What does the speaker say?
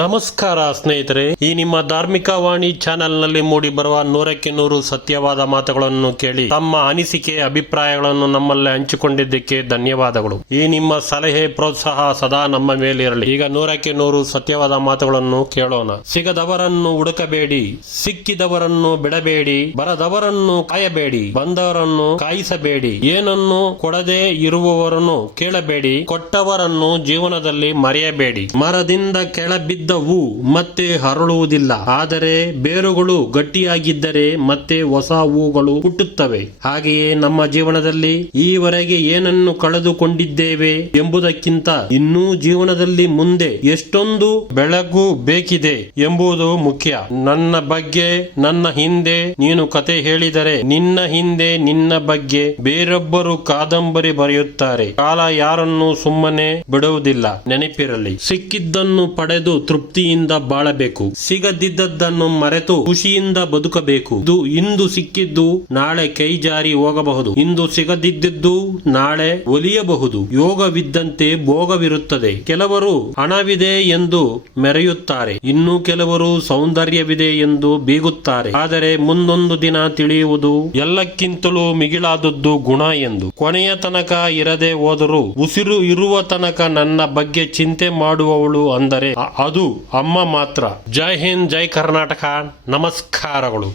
ನಮಸ್ಕಾರ ಸ್ನೇಹಿತರೆ, ಈ ನಿಮ್ಮ ಧಾರ್ಮಿಕ ವಾಣಿ ಚಾನೆಲ್ನಲ್ಲಿ ಮೂಡಿ ಬರುವ ನೂರಕ್ಕೆ ನೂರು ಸತ್ಯವಾದ ಮಾತುಗಳನ್ನು ಕೇಳಿ ತಮ್ಮ ಅನಿಸಿಕೆ, ಅಭಿಪ್ರಾಯಗಳನ್ನು ನಮ್ಮಲ್ಲಿ ಹಂಚಿಕೊಂಡಿದ್ದಕ್ಕೆ ಧನ್ಯವಾದಗಳು. ಈ ನಿಮ್ಮ ಸಲಹೆ, ಪ್ರೋತ್ಸಾಹ ಸದಾ ನಮ್ಮ ಮೇಲಿರಲಿ. ಈಗ ನೂರಕ್ಕೆ ನೂರು ಸತ್ಯವಾದ ಮಾತುಗಳನ್ನು ಕೇಳೋಣ. ಸಿಗದವರನ್ನು ಹುಡುಕಬೇಡಿ, ಸಿಕ್ಕಿದವರನ್ನು ಬಿಡಬೇಡಿ, ಬರದವರನ್ನು ಕಾಯಬೇಡಿ, ಬಂದವರನ್ನು ಕಾಯಿಸಬೇಡಿ, ಏನನ್ನು ಕೊಡದೆ ಇರುವವರನ್ನು ಕೇಳಬೇಡಿ, ಕೊಟ್ಟವರನ್ನು ಜೀವನದಲ್ಲಿ ಮರೆಯಬೇಡಿ, ಮರದಿಂದ ಕೆಳಬಿದ್ದವು ಮತ್ತೆ ಹರಳುವುದಿಲ್ಲ. ಆದರೆ ಬೇರುಗಳು ಗಟ್ಟಿಯಾಗಿದ್ದರೆ ಮತ್ತೆ ಹೊಸ ಹೂಗಳು ಹುಟ್ಟುತ್ತವೆ. ಹಾಗೆಯೇ ನಮ್ಮ ಜೀವನದಲ್ಲಿ ಈವರೆಗೆ ಏನನ್ನು ಕಳೆದುಕೊಂಡಿದ್ದೇವೆ ಎಂಬುದಕ್ಕಿಂತ ಇನ್ನೂ ಜೀವನದಲ್ಲಿ ಮುಂದೆ ಎಷ್ಟೊಂದು ಬೆಳಗು ಬೇಕಿದೆ ಎಂಬುದು ಮುಖ್ಯ. ನನ್ನ ಬಗ್ಗೆ, ನನ್ನ ಹಿಂದೆ ನೀನು ಕತೆ ಹೇಳಿದರೆ ನಿನ್ನ ಹಿಂದೆ ನಿನ್ನ ಬಗ್ಗೆ ಬೇರೊಬ್ಬರು ಕಾದಂಬರಿ ಬರೆಯುತ್ತಾರೆ. ಕಾಲ ಯಾರನ್ನು ಸುಮ್ಮನೆ ಬಿಡುವುದಿಲ್ಲ. ನೆನಪಿರಲಿ. ಸಿಕ್ಕಿದ್ದನ್ನು ಪಡೆದು ತೃಪ್ತಿಯಿಂದ ಬಾಳಬೇಕು. ಸಿಗದಿದ್ದದ್ದನ್ನು ಮರೆತು ಖುಷಿಯಿಂದ ಬದುಕಬೇಕು. ಇದು ಇಂದು ಸಿಕ್ಕಿದ್ದು ನಾಳೆ ಕೈ ಜಾರಿ ಹೋಗಬಹುದು. ಇಂದು ಸಿಗದಿದ್ದದ್ದು ನಾಳೆ ಒಲಿಯಬಹುದು. ಯೋಗವಿದ್ದಂತೆ ಭೋಗವಿರುತ್ತದೆ. ಕೆಲವರು ಹಣವಿದೆ ಎಂದು ಮೆರೆಯುತ್ತಾರೆ. ಇನ್ನು ಕೆಲವರು ಸೌಂದರ್ಯವಿದೆ ಎಂದು ಬೀಗುತ್ತಾರೆ. ಆದರೆ ಮುಂದೊಂದು ದಿನ ತಿಳಿಯುವುದು ಎಲ್ಲಕ್ಕಿಂತಲೂ ಮಿಗಿಲಾದದ್ದು ಗುಣ ಎಂದು. ಕೊನೆಯ ತನಕ ಇರದೆ ಹೋದರೂ ಉಸಿರು ಇರುವ ತನಕ ನನ್ನ ಬಗ್ಗೆ ಚಿಂತೆ ಮಾಡುವವಳು ಅಂದರೆ ಅದು ಅಮ್ಮ ಮಾತ್ರ. ಜೈ ಹಿಂದ್ ಜೈ ಕರ್ನಾಟಕ. ನಮಸ್ಕಾರಗಳು.